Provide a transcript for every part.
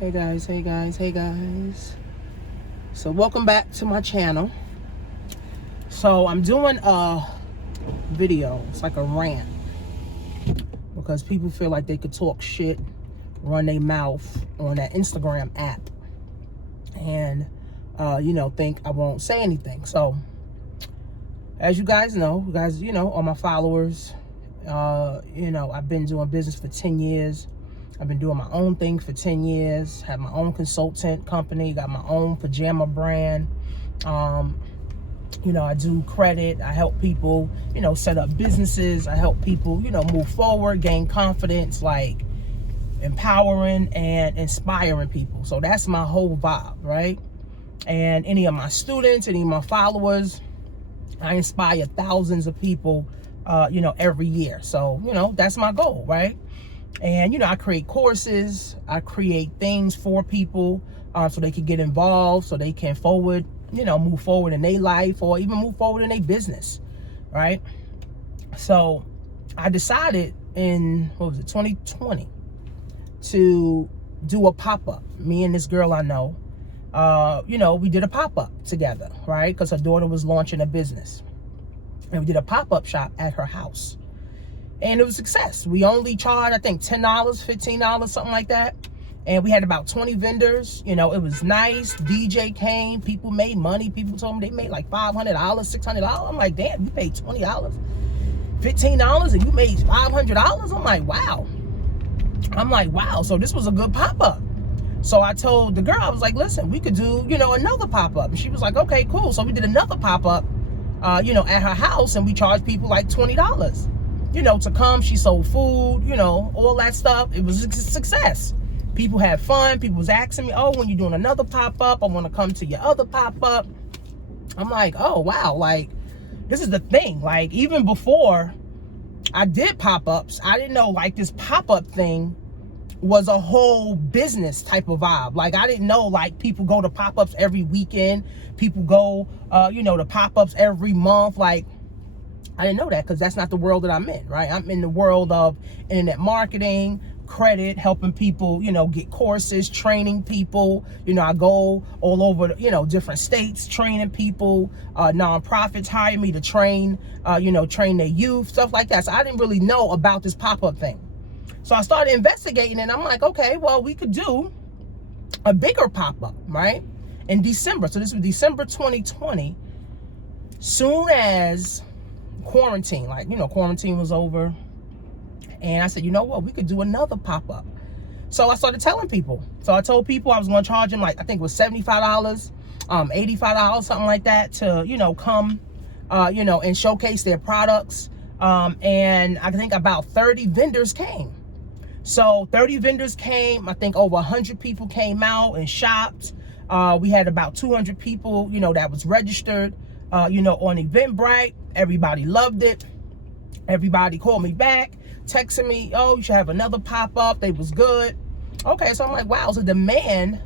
Hey guys, hey guys, hey guys. So welcome back to my channel. So I'm doing a video. It's like a rant because people feel like they could talk shit, run their mouth on that Instagram app, and think I won't say anything. So as you guys know, all my followers, I've been doing business for 10 years. I've been doing my own thing for 10 years, have my own consultant company, got my own pajama brand. I do credit. I help people, set up businesses. I help people, move forward, gain confidence, like empowering and inspiring people. So that's my whole vibe, right? And any of my students, any of my followers, I inspire thousands of people, every year. So, that's my goal, right? And, I create courses, I create things for people so they can get involved, so they can move forward in their life or even move forward in their business, right? So I decided in, 2020 to do a pop-up. Me and this girl I know, we did a pop-up together, right? Because her daughter was launching a business. And we did a pop-up shop at her house. And it was a success. We only charged, I think, $10, $15, something like that. And we had about 20 vendors. It was nice. DJ came. People made money. People told me they made like $500, $600. I'm like, damn, you paid $20, $15, and you made $500? I'm like, wow. So this was a good pop-up. So I told the girl, I was like, listen, we could do, another pop-up. And she was like, okay, cool. So we did another pop-up, at her house, and we charged people like $20. To come. She sold food, all that stuff. It was a success. People had fun. People was asking me, oh, when you're doing another pop-up, I want to come to your other pop-up. I'm like, oh, wow. Like, this is the thing. Like, even before I did pop-ups, I didn't know, like, this pop-up thing was a whole business type of vibe. Like, I didn't know, like, people go to pop-ups every weekend. People go, to pop-ups every month. Like, I didn't know that because that's not the world that I'm in, right? I'm in the world of internet marketing, credit, helping people, get courses, training people. I go all over, different states, training people. Nonprofits hire me to train, train their youth, stuff like that. So I didn't really know about this pop-up thing. So I started investigating and I'm like, okay, well, we could do a bigger pop-up, right? In December. So this was December 2020. Soon as quarantine, quarantine was over, and I said, you know what, we could do another pop-up. So I started telling people. So I told people I was going to charge them, like, I think it was $75, $85, something like that, to come and showcase their products. And I think about 30 vendors came. So 30 vendors came. I think over 100 people came out and shopped. We had about 200 people that was registered on Eventbrite. Everybody loved it. Everybody called me back, texting me, oh, you should have another pop-up. They was good. Okay, so I'm like, wow, so demand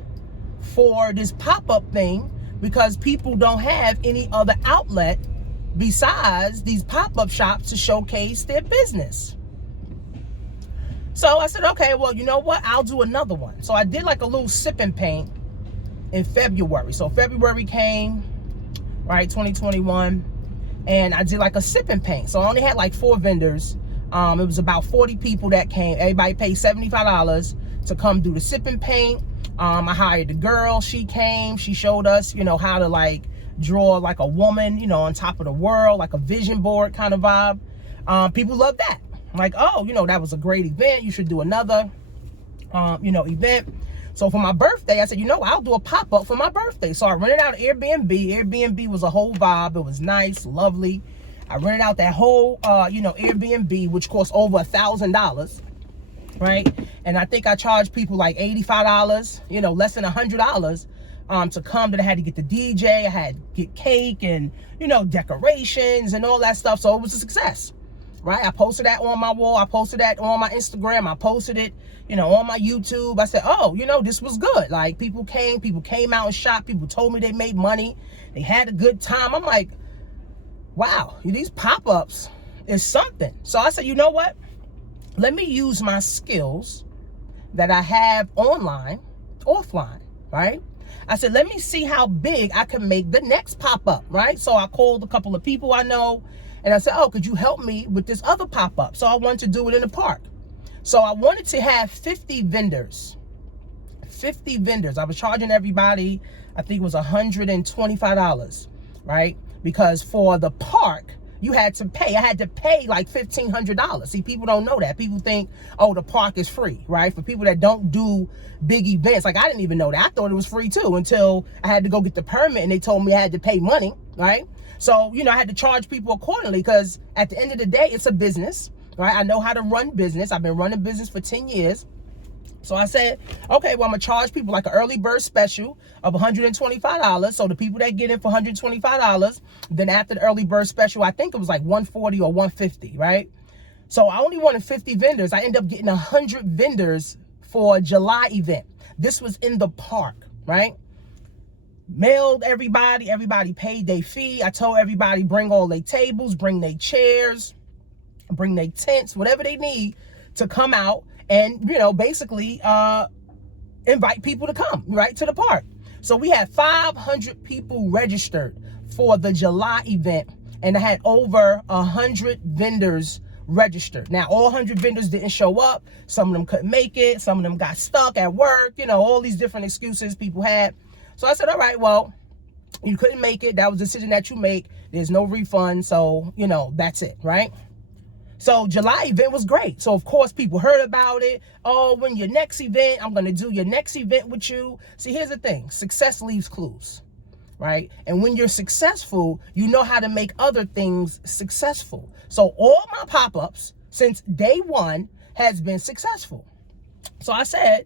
for this pop-up thing because people don't have any other outlet besides these pop-up shops to showcase their business. So I said, okay, well, you know what? I'll do another one. So I did like a little sip and paint in February. So February came, right, 2021. And I did like a sip and paint. So I only had like 4 vendors. It was about 40 people that came. Everybody paid $75 to come do the sip and paint. I hired a girl. She came. She showed us, how to like draw like a woman, on top of the world, like a vision board kind of vibe. People love that. I'm like, oh, that was a great event. You should do another, event. So for my birthday, I said, I'll do a pop-up for my birthday. So I rented out Airbnb. Airbnb was a whole vibe. It was nice, lovely. I rented out that whole, Airbnb, which cost over $1,000, right? And I think I charged people like $85, less than $100 to come. That I had to get the DJ. I had to get cake and, decorations and all that stuff. So it was a success, right? I posted that on my wall. I posted that on my Instagram. I posted it, on my YouTube. I said, oh, this was good. Like, people came out and shopped. People told me they made money. They had a good time. I'm like, wow, these pop-ups is something. So I said, you know what? Let me use my skills that I have online offline, right? I said, let me see how big I can make the next pop-up, right? So I called a couple of people I know, and I said, oh, could you help me with this other pop-up? So I wanted to do it in the park. So I wanted to have 50 vendors. 50 vendors. I was charging everybody, I think it was $125, right? Because for the park, you had to pay. I had to pay like $1,500. See, people don't know that. People think, oh, the park is free, right? For people that don't do big events, like I didn't even know that. I thought it was free too until I had to go get the permit and they told me I had to pay money, right? So, you know, I had to charge people accordingly because at the end of the day, it's a business, right? I know how to run business. I've been running business for 10 years. So I said, okay, well, I'm going to charge people like an early bird special of $125. So the people that get in for $125, then after the early bird special, I think it was like $140 or $150, right? So I only wanted 50 vendors. I ended up getting 100 vendors for a July event. This was in the park, right? Mailed everybody. Everybody paid their fee. I told everybody bring all their tables, bring their chairs, bring their tents, whatever they need to come out and, you know, basically invite people to come, right, to the park. So we had 500 people registered for the July event, and I had over 100 vendors registered. Now, all 100 vendors didn't show up. Some of them couldn't make it. Some of them got stuck at work, you know, all these different excuses people had. So I said, all right, well, you couldn't make it. That was a decision that you make. There's no refund. So, you know, that's it, right? So July event was great. So of course people heard about it. Oh, when your next event, I'm going to do your next event with you. See, here's the thing. Success leaves clues, right? And when you're successful, you know how to make other things successful. So all my pop-ups since day one has been successful. So I said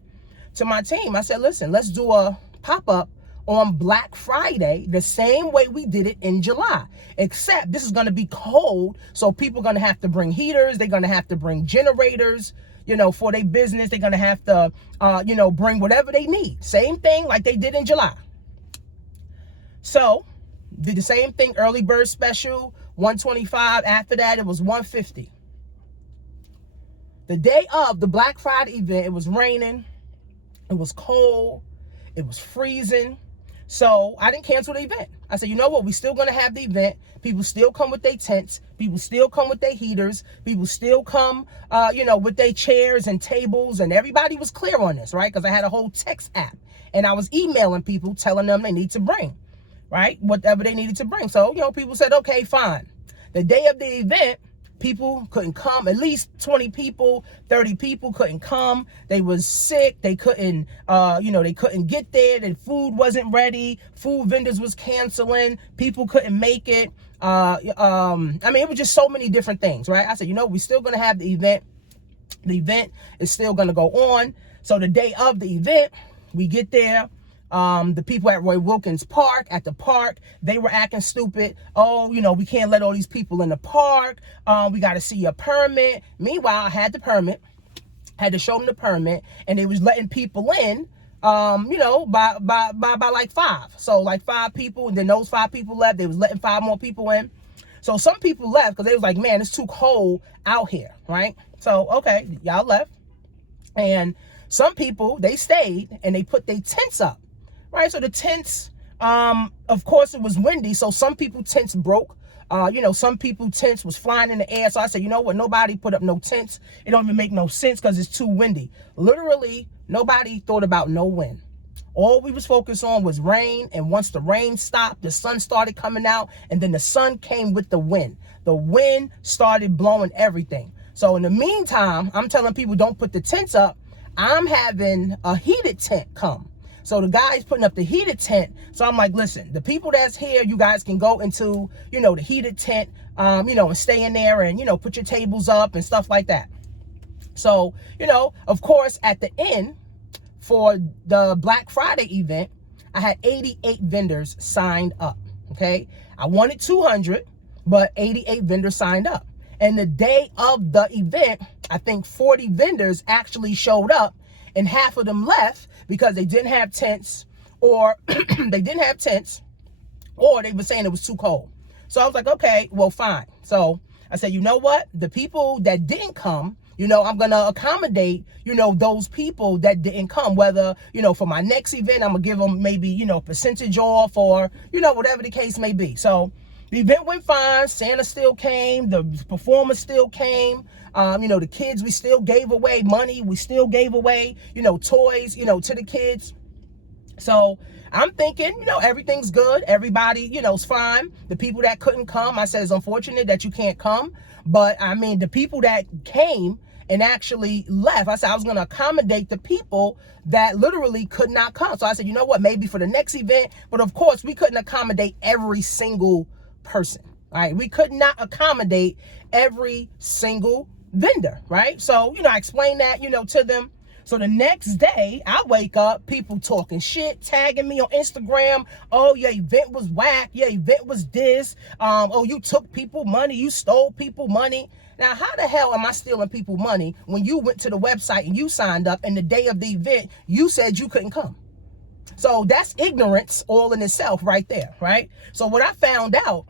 to my team, I said, listen, let's do a pop-up on Black Friday, the same way we did it in July, except this is going to be cold. So people are going to have to bring heaters. They're going to have to bring generators, you know, for their business. They're going to have to, you know, bring whatever they need. Same thing like they did in July. So did the same thing, early bird special, $125. After that, it was $150. The day of the Black Friday event, it was raining. It was cold. It was freezing. So I didn't cancel the event. I said, you know what? We still going to have the event. People still come with their tents. People still come with their heaters. People still come, you know, with their chairs and tables. And everybody was clear on this, right? Because I had a whole text app. And I was emailing people, telling them they need to bring, right? Whatever they needed to bring. So, you know, people said, okay, fine. The day of the event, people couldn't come. At least 20 people, 30 people couldn't come. They was sick. They couldn't, you know, they couldn't get there. The food wasn't ready. Food vendors was canceling. People couldn't make it. I mean, it was just so many different things, right? I said, you know, we're still going to have the event. The event is still going to go on. So the day of the event, we get there. The people at Roy Wilkins Park, at the park, they were acting stupid. Oh, you know, we can't let all these people in the park. We got to see your permit. Meanwhile, I had the permit, had to show them the permit, and they was letting people in, you know, by like 5. So like 5 people, and then those 5 people left. They was letting 5 more people in. So some people left because they was like, man, it's too cold out here, right? So, okay, y'all left. And some people, they stayed and they put their tents up. Right, so the tents, of course, it was windy, so some people tents broke. You know, some people tents was flying in the air. So I said, you know what? Nobody put up no tents. It don't even make no sense because it's too windy. Literally, nobody thought about no wind. All we was focused on was rain. And once the rain stopped, the sun started coming out, and then the sun came with the wind. The wind started blowing everything. So in the meantime, I'm telling people don't put the tents up. I'm having a heated tent come. So the guy's putting up the heated tent. So I'm like, listen, the people that's here, you guys can go into, you know, the heated tent, you know, and stay in there and, you know, put your tables up and stuff like that. So, you know, of course, at the end for the Black Friday event, I had 88 vendors signed up. Okay. I wanted 200, but 88 vendors signed up. And the day of the event, I think 40 vendors actually showed up, and half of them left because they didn't have tents, or they didn't have tents, or they were saying it was too cold. So I was like, okay, well, fine. So I said, you know what? The people that didn't come, I'm going to accommodate, those people that didn't come, whether, for my next event, I'm going to give them maybe, percentage off or, whatever the case may be. So the event went fine. Santa still came. The performers still came. The kids, we still gave away money. We still gave away, toys, to the kids. So I'm thinking, everything's good. Everybody, is fine. The people that couldn't come, I said, it's unfortunate that you can't come. But I mean, the people that came and actually left, I said I was going to accommodate the people that literally could not come. So I said, you know what, maybe for the next event. But of course, we couldn't accommodate every single person. All right. We could not accommodate every single vendor. Right. So, I explained that, to them. So the next day, I wake up, people talking shit, tagging me on Instagram. Oh, your event was whack. Your event was this. Oh, you took people money. You stole people money. Now, how the hell am I stealing people money when you went to the website and you signed up and the day of the event, you said you couldn't come? So that's ignorance all in itself right there, right? So what I found out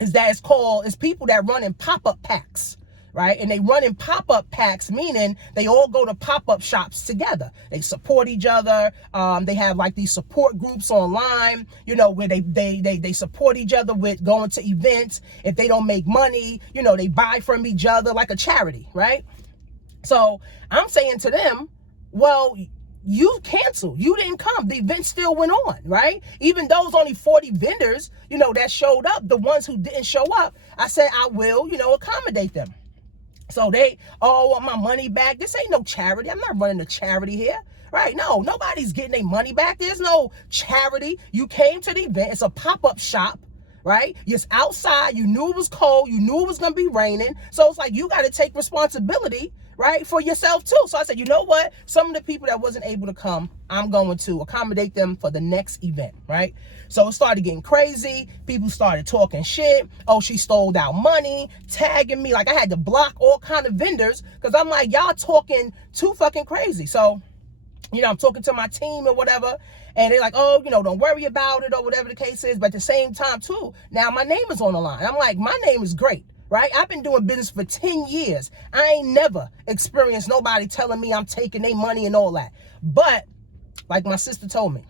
is that it's people that run in pop-up packs. Right. And they run in pop-up packs, meaning they all go to pop-up shops together. They support each other. They have like these support groups online, where they support each other with going to events. If they don't make money, they buy from each other like a charity. Right. So I'm saying to them, well, you canceled. You didn't come. The event still went on, right? Even those only 40 vendors, that showed up, the ones who didn't show up, I said, I will, accommodate them. So they all want my money back. This ain't no charity. I'm not running a charity here, right? No, nobody's getting their money back. There's no charity. You came to the event. It's a pop-up shop, right? It's outside. You knew it was cold. You knew it was going to be raining. So it's like you got to take responsibility, right, for yourself too. So I said, you know what? Some of the people that wasn't able to come, I'm going to accommodate them for the next event, right? So it started getting crazy. People started talking shit. Oh, she stole our money, tagging me. Like I had to block all kind of vendors because I'm like, y'all talking too fucking crazy. So, I'm talking to my team or whatever. And they're like, oh, don't worry about it or whatever the case is. But at the same time too, now my name is on the line. I'm like, my name is great. Right? I've been doing business for 10 years. I ain't never experienced nobody telling me I'm taking their money and all that. But like my sister told me,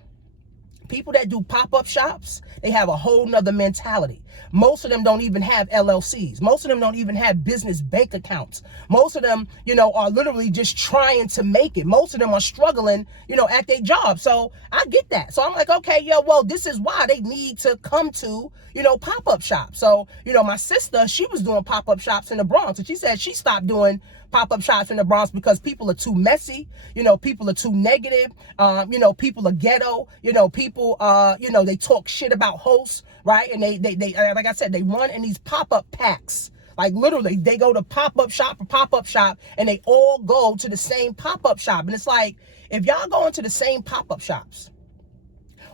people that do pop-up shops, they have a whole nother mentality. Most of them don't even have LLCs. Most of them don't even have business bank accounts. Most of them, are literally just trying to make it. Most of them are struggling, at their job. So I get that. So I'm like, okay, well, this is why they need to come to, pop-up shops. So, my sister, she was doing pop-up shops in the Bronx. And she said she stopped doing pop-up shops in the Bronx because people are too messy, people are too negative, people are ghetto, people, they talk shit about hosts, right? And they like I said, they run in these pop-up packs. Like literally, they go to pop-up shop for pop-up shop, and they all go to the same pop-up shop. And it's like, if y'all going to the same pop-up shops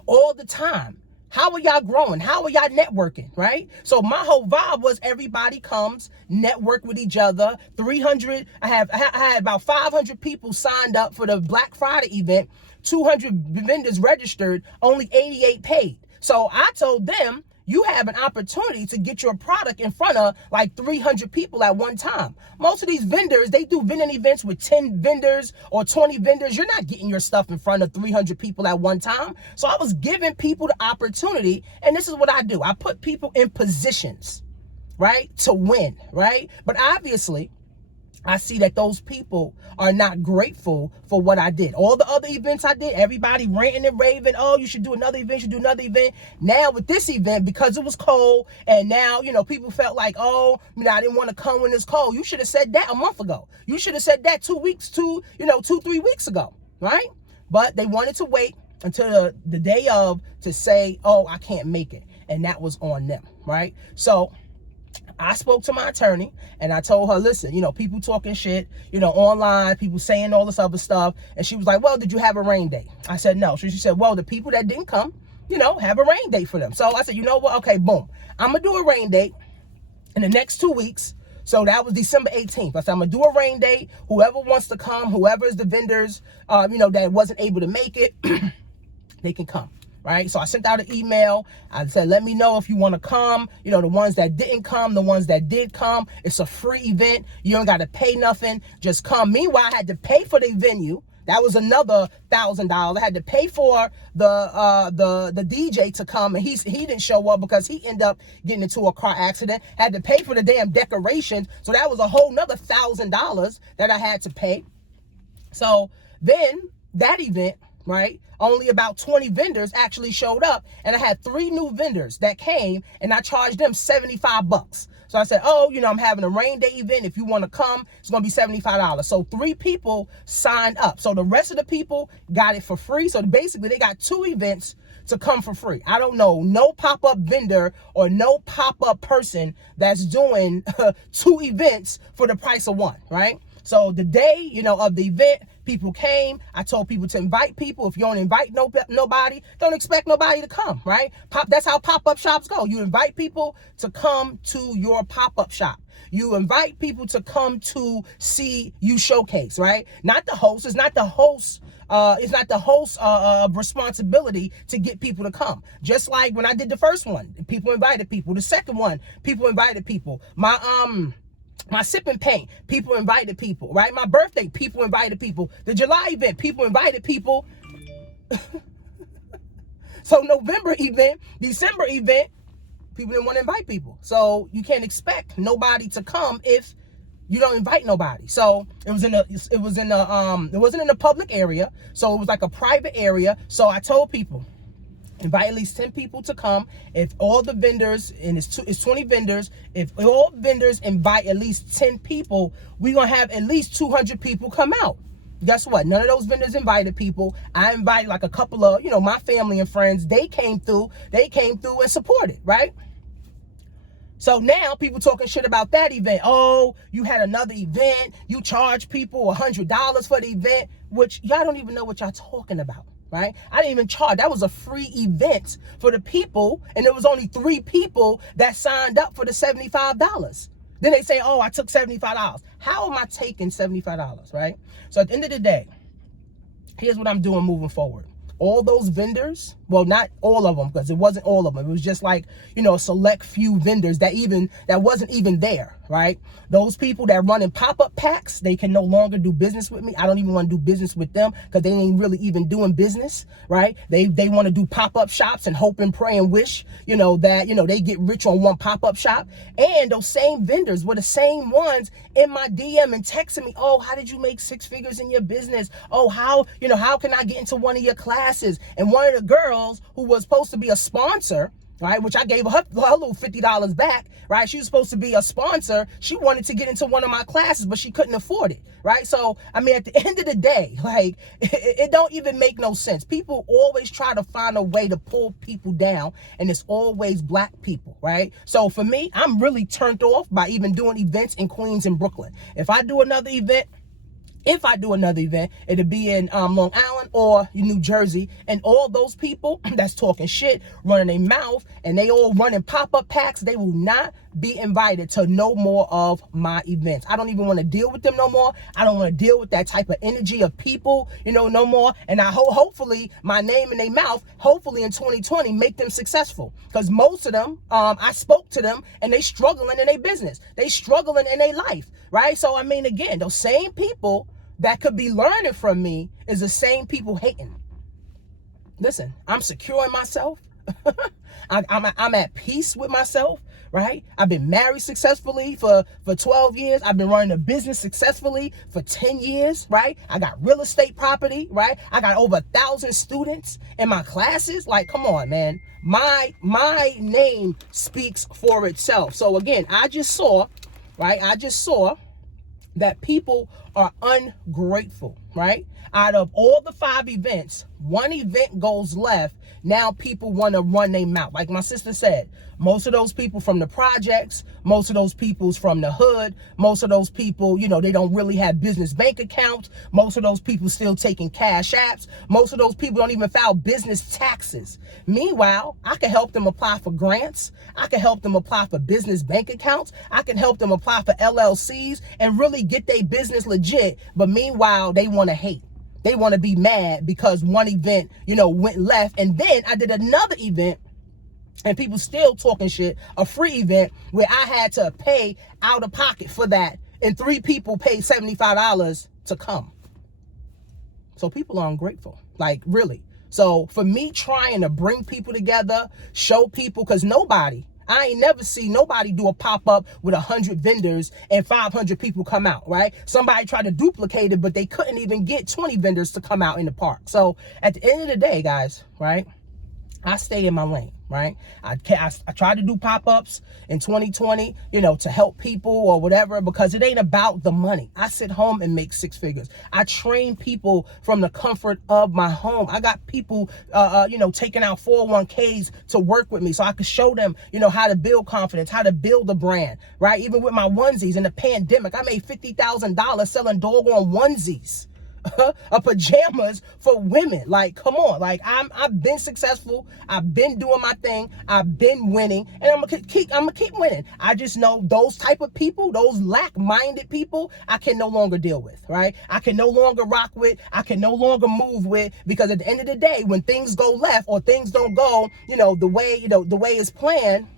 all the time, how are y'all growing? How are y'all networking, right? So my whole vibe was everybody comes, network with each other. 300, I had about 500 people signed up for the Black Friday event. 200 vendors registered, only 88 paid. So I told them, you have an opportunity to get your product in front of like 300 people at one time. Most of these vendors, they do vending events with 10 vendors or 20 vendors. You're not getting your stuff in front of 300 people at one time. So I was giving people the opportunity, and this is what I do. I put people in positions, right, to win, right? But obviously, I see that those people are not grateful for what I did. All the other events I did, everybody ranting and raving, oh, you should do another event, you should do another event. Now with this event, because it was cold, and now, people felt like, oh, I didn't want to come when it's cold. You should have said that a month ago. You should have said that 3 weeks ago, right? But they wanted to wait until the day of to say, oh, I can't make it. And that was on them, right? So I spoke to my attorney and I told her, listen, people talking shit, online, people saying all this other stuff. And she was like, well, did you have a rain date? I said, no. So she said, well, the people that didn't come, have a rain date for them. So I said, you know what? Okay, boom. I'm going to do a rain date in the next 2 weeks. So that was December 18th. I said, I'm going to do a rain date. Whoever wants to come, whoever is the vendors, that wasn't able to make it, they can come. right? So I sent out an email. I said, let me know if you want to come. You know, the ones that didn't come, the ones that did come. It's a free event. You don't got to pay nothing. Just come. Meanwhile, I had to pay for the venue. That was another $1,000. I had to pay for the DJ to come, and he didn't show up because he ended up getting into a car accident. Had to pay for the damn decorations, so that was a whole nother $1,000 that I had to pay. So then that event, right, only about 20 vendors actually showed up, and I had 3 new vendors that came, and I charged them $75. So I said, oh, you know, I'm having a rain day event. If you want to come, it's going to be $75. So 3 people signed up. So the rest of the people got it for free. So basically they got 2 events to come for free. I don't know no pop-up vendor or no pop-up person that's doing 2 events for the price of 1, right? So the day, you know, of the event, people came. I told people to invite people. If you don't invite nobody, don't expect nobody to come, right? That's how pop-up shops go. You invite people to come to your pop-up shop. You invite people to come to see you showcase, right? Not the host. It's not the host. It's not the host's responsibility to get people to come. Just like when I did the first one, people invited people. The second one, people invited people. My sip and paint, people invited people, right? My birthday, people invited people. The July event, people invited people. So November event, December event, people didn't want to invite people. So you can't expect nobody to come if you don't invite nobody. So it wasn't in a public area. So it was like a private area. So I told people, invite at least 10 people to come. If all the vendors, and it's 20 vendors, if all vendors invite at least 10 people, we're going to have at least 200 people come out. Guess what? None of those vendors invited people. I invited like a couple of, you know, my family and friends. They came through and supported, right? So now people talking shit about that event. Oh, you had another event. You charge people $100 for the event, which y'all don't even know what y'all talking about. Right? I didn't even charge. That was a free event for the people, and there was only 3 people that signed up for the $75. Then they say, oh, I took $75. How am I taking $75, right? So at the end of the day, here's what I'm doing moving forward. All those vendors, well, not all of them, because it wasn't all of them. It was just like, you know, a select few vendors that wasn't even there, right? Those people that run in pop-up packs, they can no longer do business with me. I don't even want to do business with them because they ain't really even doing business, right? They want to do pop-up shops and hope and pray and wish, you know, that, you know, they get rich on one pop-up shop. And those same vendors were the same ones in my DM and texting me, oh, how did you make 6 figures in your business? Oh, how can I get into one of your classes? And one of the girls who was supposed to be a sponsor, right, which I gave her little $50 back, right? She was supposed to be a sponsor. She wanted to get into one of my classes, but she couldn't afford it, right? So, I mean, at the end of the day, like, it don't even make no sense. People always try to find a way to pull people down, and it's always black people, right? So for me, I'm really turned off by even doing events in Queens and Brooklyn. If I do another event, it'll be in Long Island or New Jersey, and all those people that's talking shit, running their mouth, and they all running pop-up packs, they will not be invited to no more of my events. I don't even want to deal with them no more. I don't want to deal with that type of energy of people, you know, no more. And I hopefully my name in their mouth, hopefully in 2020, make them successful. Because most of them, I spoke to them, and they struggling in their business. They struggling in their life, right? So, I mean, again, those same people that could be learning from me is the same people hating. Listen, I'm secure in myself. I'm at peace with myself, right? I've been married successfully for 12 years. I've been running a business successfully for 10 years, right? I got real estate property, right? I got over 1,000 students in my classes. Like, come on, man. My name speaks for itself. So again, I just saw that people are ungrateful, right? Out of all the 5 events, 1 event goes left. Now people want to run their mouth. Like my sister said, most of those people from the projects, most of those people's from the hood, most of those people, you know, they don't really have business bank accounts. Most of those people still taking cash apps. Most of those people don't even file business taxes. Meanwhile, I can help them apply for grants. I can help them apply for business bank accounts. I can help them apply for LLCs and really get their business legit. But meanwhile, they want to hate. They want to be mad because one event, went left. And then I did another event and people still talking shit, a free event where I had to pay out of pocket for that. And 3 people paid $75 to come. So people are ungrateful, like really. So for me trying to bring people together, show people, because I ain't never see nobody do a pop-up with 100 vendors and 500 people come out, right? Somebody tried to duplicate it, but they couldn't even get 20 vendors to come out in the park. So at the end of the day, guys, right, I stay in my lane, right? I try to do pop-ups in 2020, to help people or whatever, because it ain't about the money. I sit home and make 6 figures. I train people from the comfort of my home. I got people, taking out 401ks to work with me so I could show them, how to build confidence, how to build a brand, right? Even with my onesies in the pandemic, I made $50,000 selling doggone onesies. Pajamas for women. Like, come on. Like, I've been successful. I've been doing my thing. I've been winning, and I'm gonna keep winning. I just know those type of people, those lack-minded people, I can no longer deal with, right? I can no longer rock with. I can no longer move with, because at the end of the day, when things go left or things don't go, the way it's planned.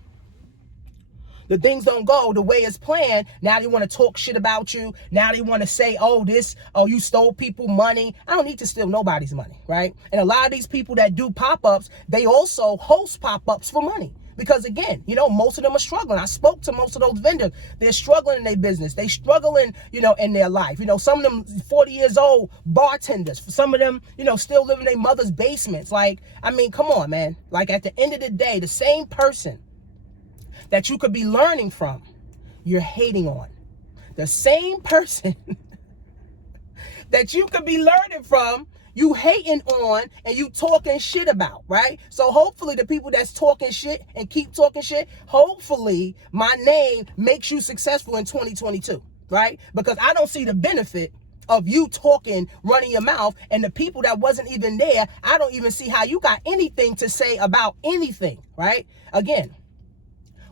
The things don't go the way it's planned. Now they want to talk shit about you. Now they want to say, you stole people money. I don't need to steal nobody's money, right? And a lot of these people that do pop-ups, they also host pop-ups for money. Because again, most of them are struggling. I spoke to most of those vendors. They're struggling in their business. They struggling, in their life. Some of them 40 years old bartenders. Some of them, still living in their mother's basements. Like, I mean, come on, man. Like, at the end of the day, the same person that you could be learning from, you're hating on. The same person that you could be learning from, you hating on and you talking shit about, right? So hopefully the people that's talking shit and keep talking shit, hopefully my name makes you successful in 2022, right? Because I don't see the benefit of you talking, running your mouth, and the people that wasn't even there, I don't even see how you got anything to say about anything, right? Again,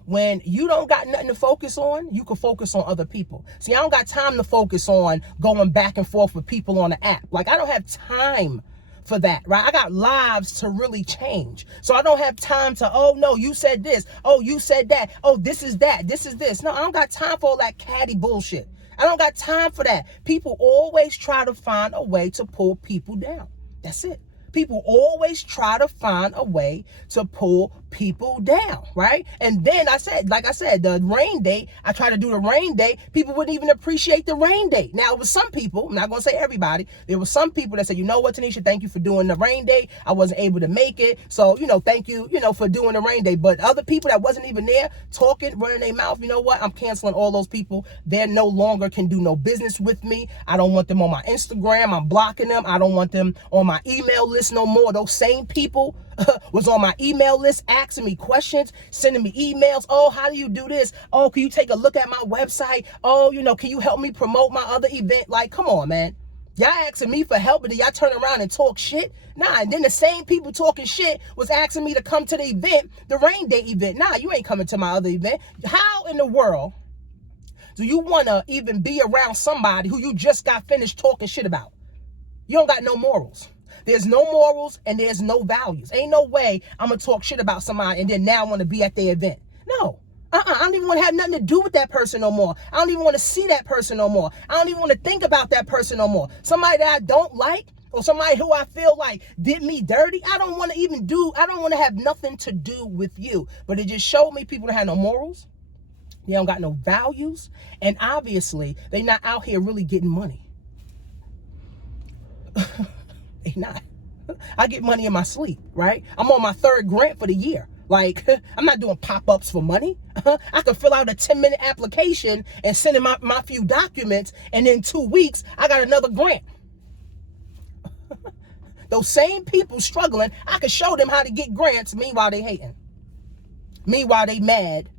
when you don't got nothing to focus on, you can focus on other people. See, I don't got time to focus on going back and forth with people on the app. Like, I don't have time for that, right? I got lives to really change. So I don't have time to, oh no, you said this. Oh, you said that. Oh, this is that. This is this. No, I don't got time for all that catty bullshit. I don't got time for that. People always try to find a way to pull people down. That's it. People always try to find a way to pull people down, right? And then like I said, the rain date, I try to do the rain date. People wouldn't even appreciate the rain date. Now, it was some people, I'm not going to say everybody. There were some people that said, you know what, Tanisha, thank you for doing the rain date. I wasn't able to make it. So, thank you, for doing the rain date. But other people that wasn't even there talking, running their mouth, you know what? I'm canceling all those people. They no longer can do no business with me. I don't want them on my Instagram. I'm blocking them. I don't want them on my email list no more. Those same people was on my email list asking me questions, sending me emails. Oh, how do you do this? Oh, can you take a look at my website? Oh, can you help me promote my other event? Like, come on, man. Y'all asking me for help, but then y'all turn around and talk shit? Nah, and then the same people talking shit was asking me to come to the event, the rain day event. Nah, you ain't coming to my other event. How in the world do you want to even be around somebody who you just got finished talking shit about? You don't got no morals. There's no morals and there's no values. Ain't no way I'm going to talk shit about somebody and then now I want to be at their event. No. I don't even want to have nothing to do with that person no more. I don't even want to see that person no more. I don't even want to think about that person no more. Somebody that I don't like or somebody who I feel like did me dirty, I don't want to have nothing to do with you. But it just showed me people that have no morals. They don't got no values. And obviously, they're not out here really getting money. They not. I get money in my sleep, right? I'm on my 3rd grant for the year. Like, I'm not doing pop-ups for money. I could fill out a 10-minute application and send in my few documents, and in 2 weeks, I got another grant. Those same people struggling, I could show them how to get grants, meanwhile they hating. Meanwhile they mad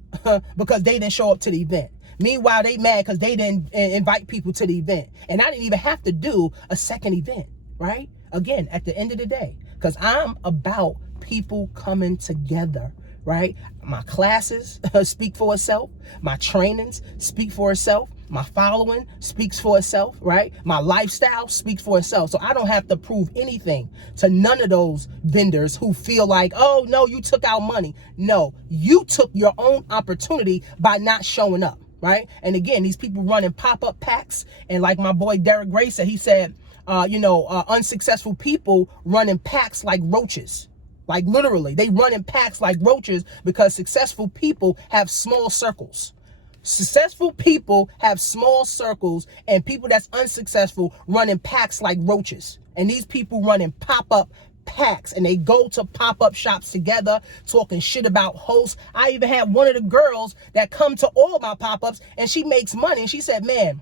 because they didn't show up to the event. Meanwhile they mad because they didn't invite people to the event. And I didn't even have to do a second event, right? Again, at the end of the day, because I'm about people coming together, right? My classes speak for itself. My trainings speak for itself. My following speaks for itself, right? My lifestyle speaks for itself. So I don't have to prove anything to none of those vendors who feel like, oh, no, you took our money. No, you took your own opportunity by not showing up, right? And again, these people running pop-up packs. And like my boy Derek Gray said, he said, unsuccessful people running packs like roaches. Like literally, they run in packs like roaches because successful people have small circles. Successful people have small circles, and people that's unsuccessful run in packs like roaches. And these people run in pop-up packs, and they go to pop-up shops together talking shit about hosts. I even had one of the girls that come to all my pop-ups, and she makes money. And she said, man,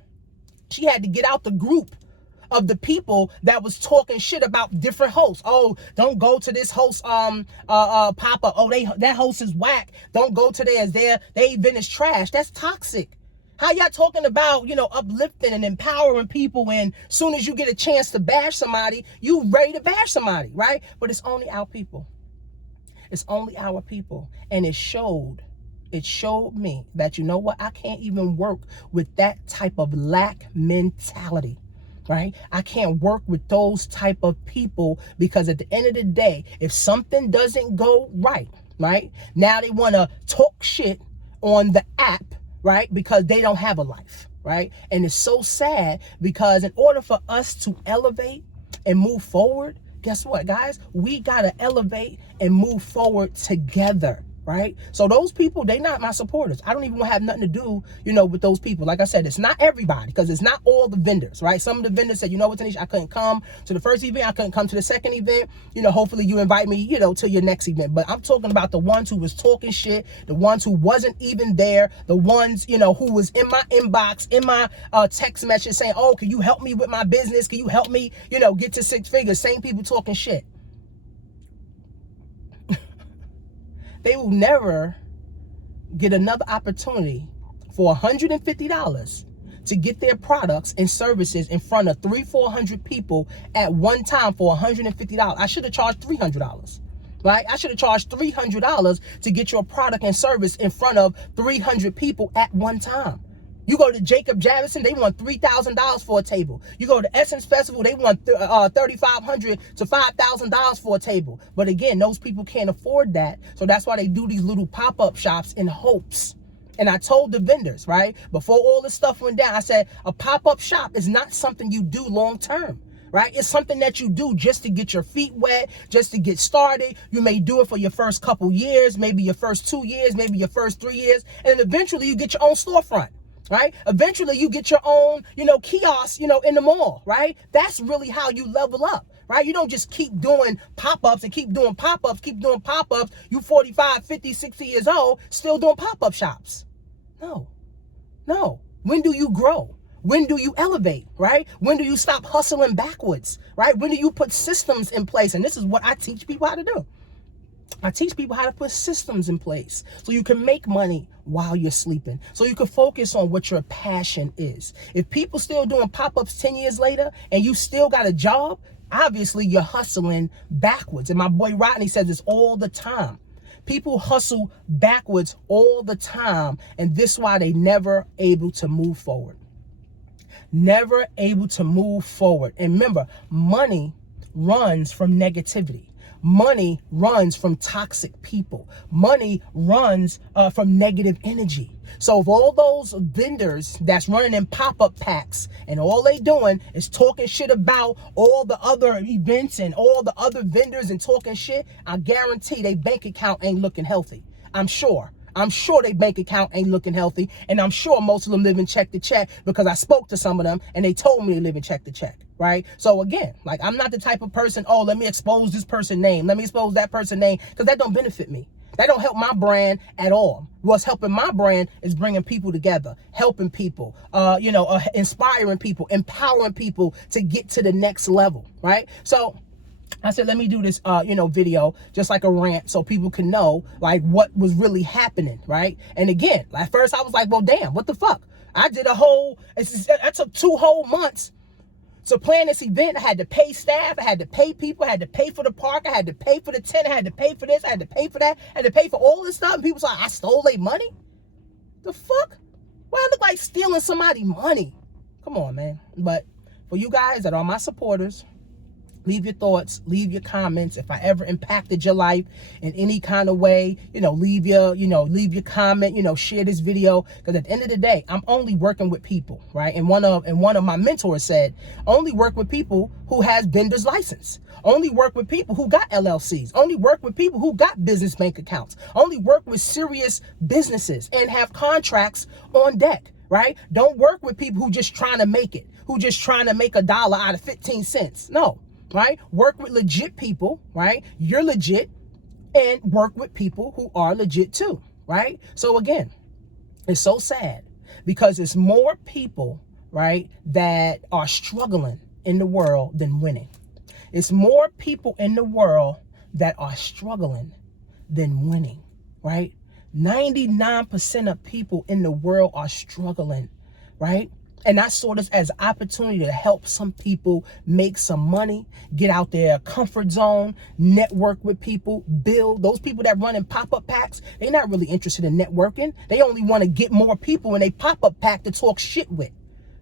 she had to get out the group of the people that was talking shit about different hosts. Oh, don't go to this host pop-up. Oh, that host is whack. Don't go to theirs. They event is trash. That's toxic. How y'all talking about, uplifting and empowering people, and soon as you get a chance to bash somebody, you ready to bash somebody, right? But it's only our people. It's only our people. And it showed me that, you know what, I can't even work with that type of lack mentality. Right? I can't work with those type of people, because at the end of the day, if something doesn't go right, now they want to talk shit on the app, right? Because they don't have a life, right? And it's so sad, because in order for us to elevate and move forward, guess what, guys? We got to elevate and move forward together. Right? So those people, they not my supporters. I don't even have nothing to do, with those people. Like I said, it's not everybody, because it's not all the vendors, right? Some of the vendors said, you know what, Tanisha, I couldn't come to the first event. I couldn't come to the second event. Hopefully you invite me, to your next event. But I'm talking about the ones who was talking shit, the ones who wasn't even there, the ones, who was in my inbox, in my text message saying, oh, can you help me with my business? Can you help me, get to 6 figures? Same people talking shit. They will never get another opportunity for $150 to get their products and services in front of 300-400 people at one time for $150. I should have charged $300. Right? I should have charged $300 to get your product and service in front of 300 people at one time. You go to Jacob Javison, they want $3,000 for a table. You go to Essence Festival, they want $3,500 to $5,000 for a table. But again, those people can't afford that. So that's why they do these little pop-up shops in hopes. And I told the vendors, right, before all this stuff went down, I said, a pop-up shop is not something you do long term. Right? It's something that you do just to get your feet wet, just to get started. You may do it for your first couple years, maybe your first 2 years, maybe your first 3 years. And then eventually you get your own storefront. Right? Eventually you get your own, kiosk, in the mall, right? That's really how you level up, right? You don't just keep doing pop-ups and keep doing pop-ups, You 45, 50, 60 years old, still doing pop-up shops. No. When do you grow? When do you elevate, right? When do you stop hustling backwards, right? When do you put systems in place? And this is what I teach people how to do. I teach people how to put systems in place so you can make money while you're sleeping, so you can focus on what your passion is. If people still doing pop-ups 10 years later and you still got a job, obviously you're hustling backwards. And my boy Rodney says this all the time. People hustle backwards all the time, and this is why they never able to move forward. Never able to move forward. And remember, money runs from negativity. Money runs from toxic people. Money runs from negative energy. So if all those vendors that's running in pop-up packs and all they doing is talking shit about all the other events and all the other vendors and talking shit, I guarantee their bank account ain't looking healthy. I'm sure their bank account ain't looking healthy. And I'm sure most of them live in check to check, because I spoke to some of them and they told me they live in check to check. Right? So again, like, I'm not the type of person, oh, let me expose this person's name. Let me expose that person's name, because that don't benefit me. That don't help my brand at all. What's helping my brand is bringing people together, helping people, inspiring people, empowering people to get to the next level. Right? So I said, let me do this, video, just like a rant, so people can know, like, what was really happening, right? And again, at first I was like, well, damn, what the fuck? I took 2 whole months to plan this event. I had to pay staff. I had to pay people. I had to pay for the park. I had to pay for the tent. I had to pay for this. I had to pay for that. I had to pay for all this stuff. And people say, I stole their money? The fuck? Why I look like stealing somebody's money? Come on, man. But for you guys that are my supporters, leave your thoughts, leave your comments. If I ever impacted your life in any kind of way, leave your comment, share this video. Because at the end of the day, I'm only working with people, right? And one of my mentors said, only work with people who has vendor's license. Only work with people who got LLCs. Only work with people who got business bank accounts. Only work with serious businesses and have contracts on deck, right? Don't work with people who just trying to make it, who just trying to make $1 out of 15 cents. No. Right? Work with legit people, right? You're legit, and work with people who are legit too, right? So again, it's so sad because it's more people, right, that are struggling in the world than winning. It's more people in the world that are struggling than winning, right? 99% of people in the world are struggling, right? And I saw this as an opportunity to help some people make some money, get out their comfort zone, network with people, build. Those people that run in pop-up packs, they're not really interested in networking. They only want to get more people in a pop-up pack to talk shit with,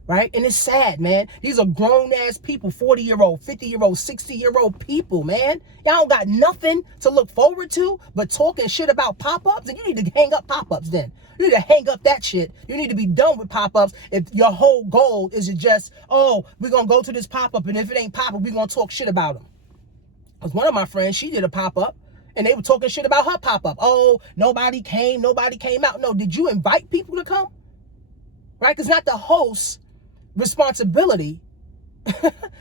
right? And it's sad, man. These are grown-ass people, 40-year-old, 50-year-old, 60-year-old people, man. Y'all don't got nothing to look forward to but talking shit about pop-ups, and you need to hang up pop-ups then. You need to hang up that shit. You need to be done with pop-ups if your whole goal is to just, oh, we're going to go to this pop-up, and if it ain't pop-up, we're going to talk shit about them. Because one of my friends, she did a pop-up, and they were talking shit about her pop-up. Oh, nobody came out. No, did you invite people to come? Right? Because not the host's responsibility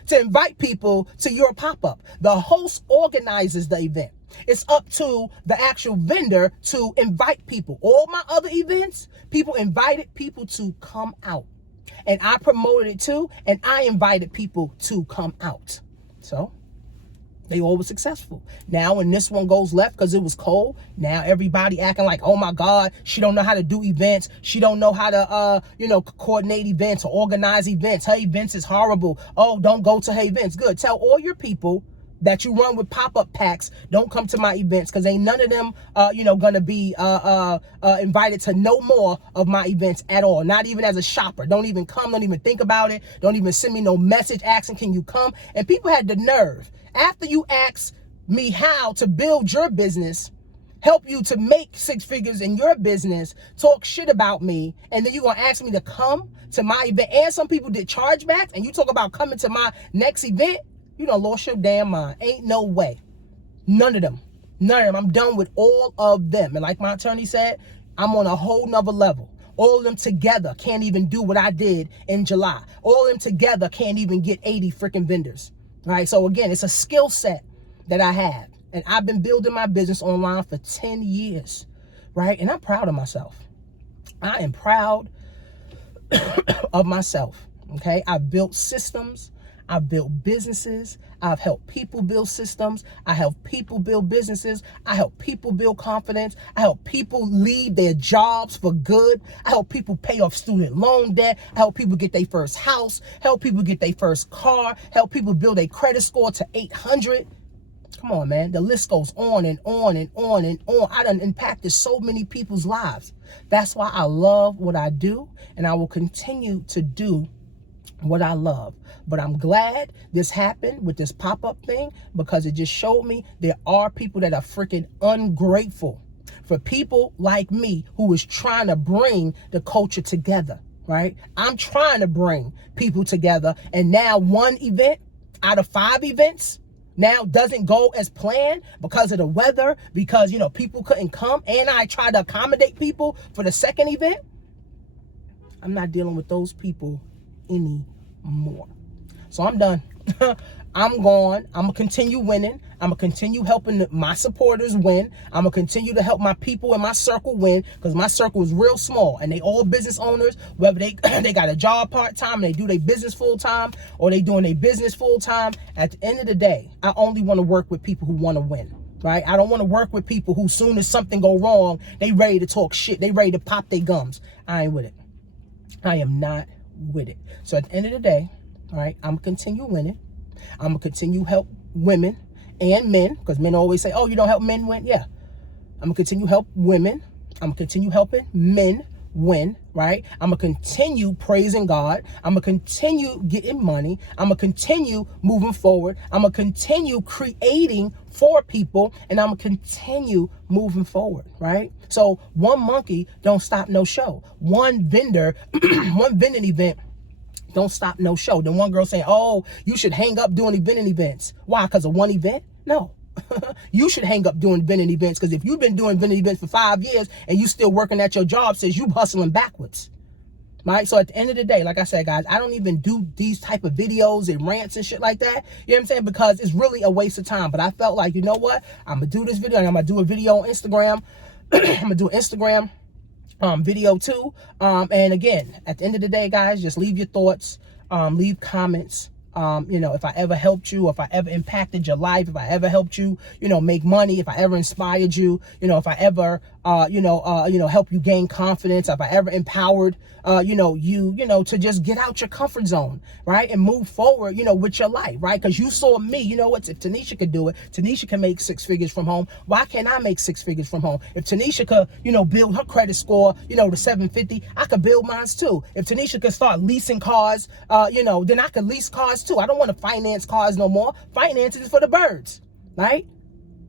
to invite people to your pop-up. The host organizes the event. It's up to the actual vendor to invite people. All my other events, people invited people to come out. And I promoted it too, and I invited people to come out. So they all were successful. Now when this one goes left because it was cold, now everybody acting like, oh my God, she don't know how to do events. She don't know how to, coordinate events or organize events. Her events is horrible. Oh, don't go to her events. Good. Tell all your people that you run with pop-up packs, don't come to my events, because ain't none of them, gonna be invited to no more of my events at all. Not even as a shopper. Don't even come. Don't even think about it. Don't even send me no message asking, can you come? And people had the nerve. After you ask me how to build your business, help you to make 6 figures in your business, talk shit about me, and then you're going to ask me to come to my event. And some people did chargebacks, and you talk about coming to my next event, you done lost your damn mind. Ain't no way. None of them. I'm done with all of them. And like my attorney said, I'm on a whole nother level. All of them together can't even do what I did in July. All of them together can't even get 80 freaking vendors. Right? So again, it's a skill set that I have. And I've been building my business online for 10 years. Right? And I'm proud of myself. I am proud of myself. Okay? I've built systems. I've built businesses. I've helped people build systems. I help people build businesses. I help people build confidence. I help people leave their jobs for good. I help people pay off student loan debt. I help people get their first house. Help people get their first car. Help people build a credit score to 800. Come on, man. The list goes on and on and on and on. I done impacted so many people's lives. That's why I love what I do, and I will continue to do what I love. But I'm glad this happened with this pop-up thing, because it just showed me there are people that are freaking ungrateful for people like me who is trying to bring the culture together, right? I'm trying to bring people together, and now one event out of 5 events now doesn't go as planned because of the weather, because, people couldn't come, and I tried to accommodate people for the second event. I'm not dealing with those people anymore. So I'm done. I'm gone. I'm going to continue winning. I'm going to continue helping my supporters win. I'm going to continue to help my people in my circle win, because my circle is real small, and they all business owners, whether they got a job part-time and they do their business full-time, or they doing their business full-time. At the end of the day, I only want to work with people who want to win. Right? I don't want to work with people who, soon as something go wrong, they ready to talk shit. They ready to pop their gums. I ain't with it. I am not with it. So at the end of the day, All right, I'm gonna continue winning. I'm gonna continue help women and men, because men always say, oh, you don't help men win. Yeah, I'm gonna continue help women. I'm gonna continue helping men win, right? I'm gonna continue praising God. I'm gonna continue getting money. I'm gonna continue moving forward. I'm gonna continue creating for people, and I'm gonna continue moving forward, right? So one monkey don't stop no show. One vendor, one vending event don't stop no show. Then one girl saying, oh, you should hang up doing vending events. Why? Because of one event? No. You should hang up doing vending events, because if you've been doing vending events for 5 years and you still working at your job, says you hustling backwards. Right? So at the end of the day, like I said, guys, I don't even do these type of videos and rants and shit like that. You know what I'm saying? Because it's really a waste of time. But I felt like, you know what? I'm going to do this video, and I'm going to do a video on Instagram. I'm going to do an Instagram video too. And again, at the end of the day, guys, just leave your thoughts, leave comments. You know, if I ever helped you, if I ever impacted your life, if I ever helped you, you know, make money, if I ever inspired you, you know, if I ever, help you gain confidence, if I ever empowered, you to just get out your comfort zone, right? And move forward, you know, with your life, right? Because you saw me, you know what? If Tanisha could do it, Tanisha can make 6 figures from home. Why can't I make 6 figures from home? If Tanisha could, you know, build her credit score, you know, to 750, I could build mine too. If Tanisha could start leasing cars, then I could lease cars too. I don't want to finance cars no more. Finance is for the birds, right?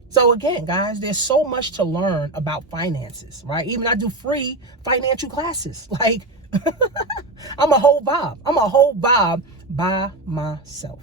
So again, guys, there's so much to learn about finances, right? Even I do free financial classes. Like, I'm a whole vibe. I'm a whole vibe by myself.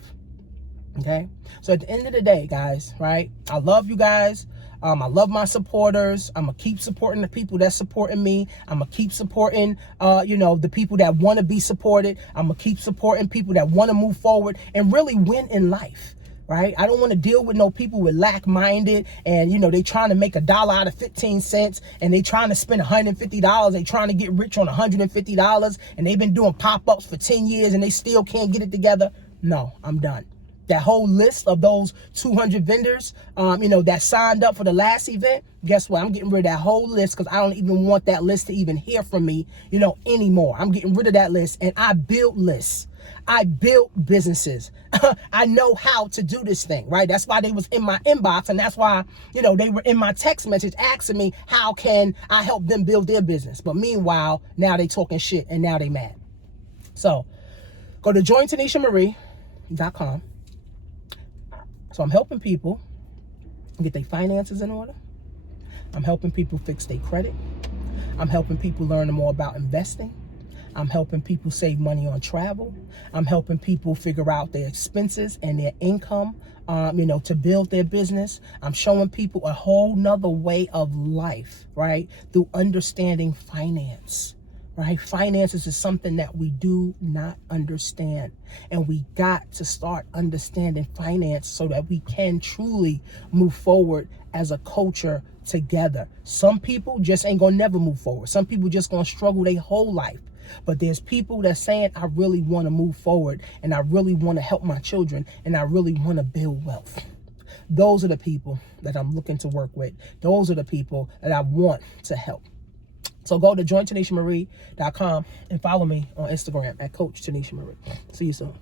Okay? So at the end of the day, guys, right? I love you guys. I love my supporters. I'm going to keep supporting the people that's supporting me. I'm going to keep supporting, the people that want to be supported. I'm going to keep supporting people that want to move forward and really win in life. Right? I don't want to deal with no people with lack-minded and, you know, they trying to make $1 out of 15 cents and they trying to spend $150. They trying to get rich on $150 and they've been doing pop-ups for 10 years and they still can't get it together. No, I'm done. That whole list of those 200 vendors, that signed up for the last event, guess what? I'm getting rid of that whole list, because I don't even want that list to even hear from me, anymore. I'm getting rid of that list, and I build lists. I built businesses. I know how to do this thing, right? That's why they was in my inbox, and that's why, they were in my text message asking me, how can I help them build their business? But meanwhile, now they talking shit, and now they mad. So go to jointanishamarie.com. So I'm helping people get their finances in order. I'm helping people fix their credit. I'm helping people learn more about investing. I'm helping people save money on travel. I'm helping people figure out their expenses and their income, to build their business. I'm showing people a whole nother way of life, right? Through understanding finance. Right? Finances is something that we do not understand. And we got to start understanding finance so that we can truly move forward as a culture together. Some people just ain't gonna never move forward. Some people just gonna struggle their whole life. But there's people that's saying, I really want to move forward and I really want to help my children and I really want to build wealth. Those are the people that I'm looking to work with. Those are the people that I want to help. So go to jointanishamarie.com and follow me on Instagram at Coach Tanisha Marie. See you soon.